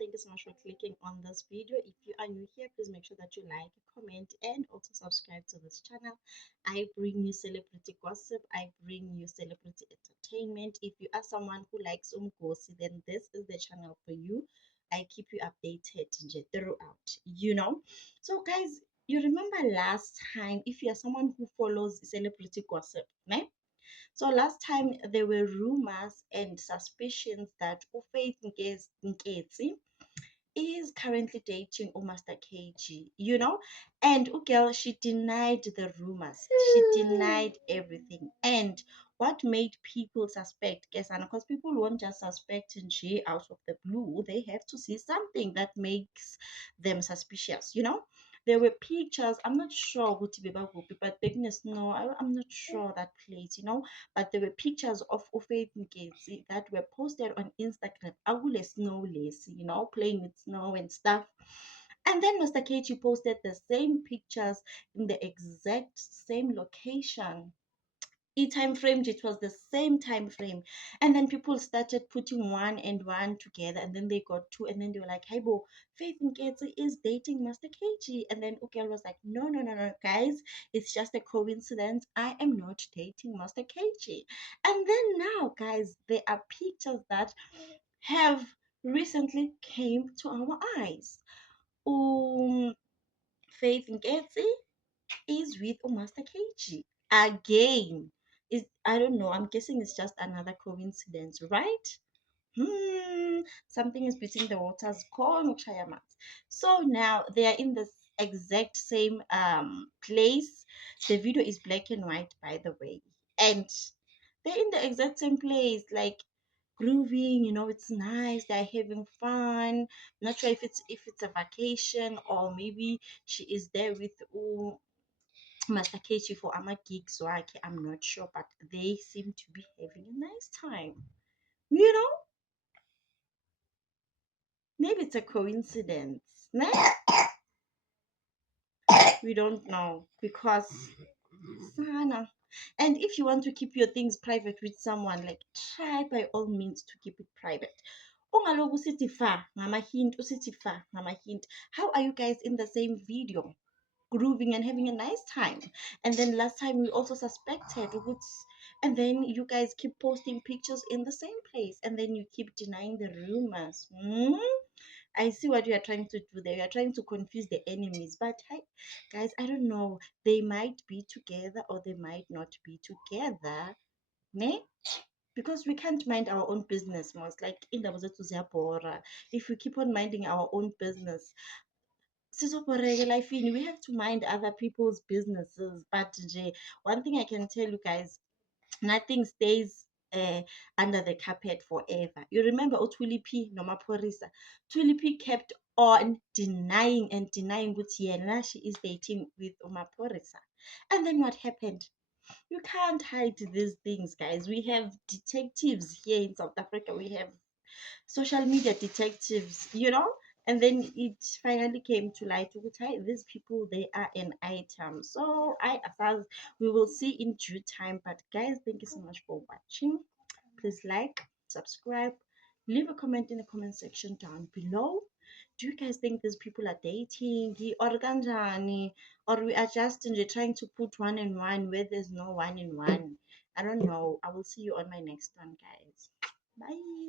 Thank you so much for clicking on this video. If you are new here, please make sure that you like, comment, and also subscribe to this channel. I bring you celebrity gossip. I bring you celebrity entertainment. If you are someone who likes umgosi, then this is the channel for you. I keep you updated nje throughout, So guys, you remember last time, if you are someone who follows celebrity gossip, right? So last time there were rumors and suspicions that Faith Nketsi is currently dating Master KG, and Ugel, she denied the rumors. She denied everything. And what made people suspect, guess, and because people won't just suspect Nje out of the blue, they have to see something that makes them suspicious, There were pictures. I'm not sure who Tibeba will be, but Bigness, no, I'm not sure that place, But there were pictures of Faith Nkezi that were posted on Instagram. Agule snow lace, playing with snow and stuff. And then Mr. KG posted the same pictures in the exact same location. Time frame, it was the same time frame, and then people started putting one and one together, and then they got two, and then they were like, hey bo, Faith Nketsi is dating Master KG. And then Ukel was like, no, no, no, no, guys, it's just a coincidence. I am not dating Master KG. And then now, guys, there are pictures that have recently came to our eyes. Faith Nketsi is with Master KG again. I don't know. I'm guessing it's just another coincidence, right? Something is between the waters. So now they are in the exact same place. The video is black and white, by the way, and they're in the exact same place, like grooving. It's nice. They're having fun. Not sure if it's a vacation, or maybe she is there with Master Kechi for ama gigs wakhe. I'm not sure, but they seem to be having a nice time. You know, maybe it's a coincidence. Nah? We don't know because sana. And if you want to keep your things private with someone, like try by all means to keep it private. Ungaloku usithi fa ngama-hint, usithi fa ngama-hint. How are you guys in the same video? Grooving and having a nice time. And then last time we also suspected and then you guys keep posting pictures in the same place, and then you keep denying the rumors. I see what you are trying to do there. You are trying to confuse the enemies. But hey, guys, I don't know. They might be together or they might not be together. Ne? Because we can't mind our own business most. Like in the if we keep on minding our own business, we have to mind other people's businesses. But one thing I can tell you guys, nothing stays under the carpet forever. You remember Utwilipi Nomaporisa? Twilipi kept on denying and denying that she is dating with Umaporisa. And then what happened? You can't hide these things, guys. We have detectives here in South Africa. We have social media detectives, and then it finally came to light. These people, they are an item. So as we will see in due time. But guys, thank you so much for watching. Please like, subscribe, leave a comment in the comment section down below. Do you guys think these people are dating or kanjani, or we are just trying to put one in one where there's no one in one? I don't know. I will see you on my next one, guys. Bye.